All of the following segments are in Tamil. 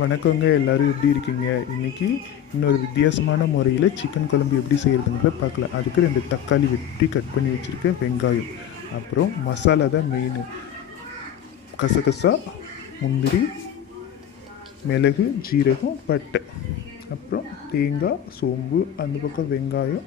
வணக்கங்க எல்லோரும் எப்படி இருக்கீங்க? இன்னைக்கு இன்னொரு வித்தியாசமான முறையில் சிக்கன் குழம்பு எப்படி செய்கிறதுங்கிறத பார்க்கலாம். அதுக்கு ரெண்டு தக்காளி வெட்டி கட் பண்ணி வச்சுருக்கேன் வெங்காயம். அப்புறம் மசாலா தான் மெயின் கசகசா முந்திரி மிளகு ஜீரகம் பட்டை. அப்புறம் தேங்காய் சோம்பு அந்த பக்கம் வெங்காயம்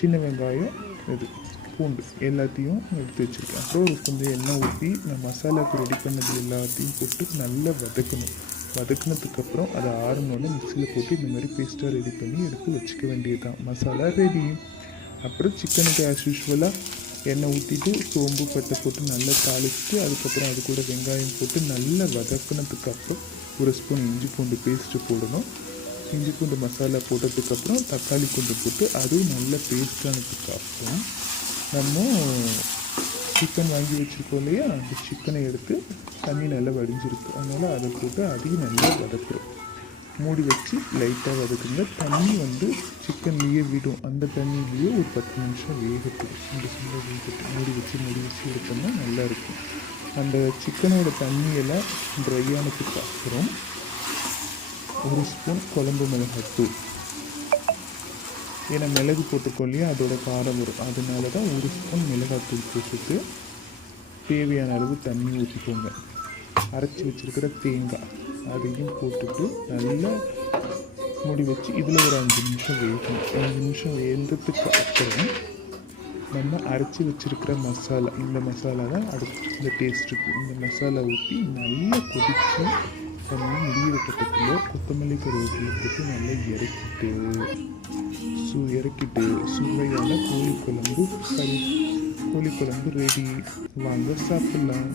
சின்ன வெங்காயம் இது. பூண்டு எல்லாத்தையும் எடுத்து வச்சுருக்கேன். அப்புறம் ஒரு கொஞ்சம் எண்ணெய் ஊற்றி நான் மசாலாவுக்கு ரெடி பண்ணது எல்லாத்தையும் போட்டு நல்லா வதக்கணும். வதக்குனதுக்கப்புறம் அதை ஆறுனோடனே மிக்சியில் போட்டு இந்த மாதிரி பேஸ்ட்டாக ரெடி பண்ணி எடுத்து வச்சுக்க வேண்டியது தான் மசாலா ரெடி அப்புறம் சிக்கனுக்கு ஆஸ் யூஸ்வலாக எண்ணெய் ஊற்றிட்டு சோம்பு பட்டை போட்டு நல்லா தாளிச்சிட்டு அதுக்கப்புறம் அது கூட வெங்காயம் போட்டு நல்லா வதக்குனதுக்கப்புறம் ஒரு ஸ்பூன் இஞ்சி பூண்டு பேஸ்ட்டு போடணும். இஞ்சி பூண்டு மசாலா போட்டதுக்கப்புறம் தக்காளி கொண்டு போட்டு அதுவும் நல்லா பேஸ்டானதுக்கப்புறம் நம்ம சிக்கன் வாங்கி வச்சுருக்கோம் இல்லையா? அந்த சிக்கனை எடுத்து தண்ணி நல்லா வடிஞ்சிருக்கு. அதனால் அதை போட்டு அதையும் நல்லா வதக்குறோம் மூடி வச்சு லைட்டாக வதக்குங்க. தண்ணி வந்து சிக்கன்லேயே விடும். அந்த தண்ணியிலேயே ஒரு பத்து நிமிஷம் வேகட்டும். இந்த சின்ன வேகட்டும். மூடி வச்சு மூடி வச்சு எடுத்தோம்னா நல்லா இருக்கும். அந்த சிக்கனோட தண்ணியெல்லாம் ட்ரை ஆனதுக்கு அப்புறம் ஒரு ஸ்பூன் குழம்பு மிளகாத்தூள். ஏன்னா மிளகு போட்டுக்கோ இல்லையா? அதோட காரம் வரும். அதனால தான் ஒரு ஸ்பூன் மிளகாத்தூள் போட்டுட்டு தேவையான அளவு தண்ணி ஊற்றிக்கோங்க அரைச்சி வச்சிருக்கிற தேங்காய் அதையும் போட்டுட்டு நல்லா மூடி வச்சு இதில் ஒரு அஞ்சு நிமிஷம் வேகணும். அஞ்சு நிமிஷம் வேந்ததுக்கு அப்புறம் நம்ம அரைச்சி வச்சிருக்கிற மசாலா இந்த மசாலா தான் அடுத்து இந்த டேஸ்ட்டுக்கு இந்த மசாலா ஊற்றி நல்லா கொதிச்சு நம்ம முடிகிற கட்டத்தில் கொத்தமல்லி கருவேப்பிலை போட்டு நல்லா இறக்கிட்டு சு இறக்கிட்டு சுவையான கோழி குழம்பு சரி கோழி குழம்பு ரெடி வாங்க சாப்பிடலாம்.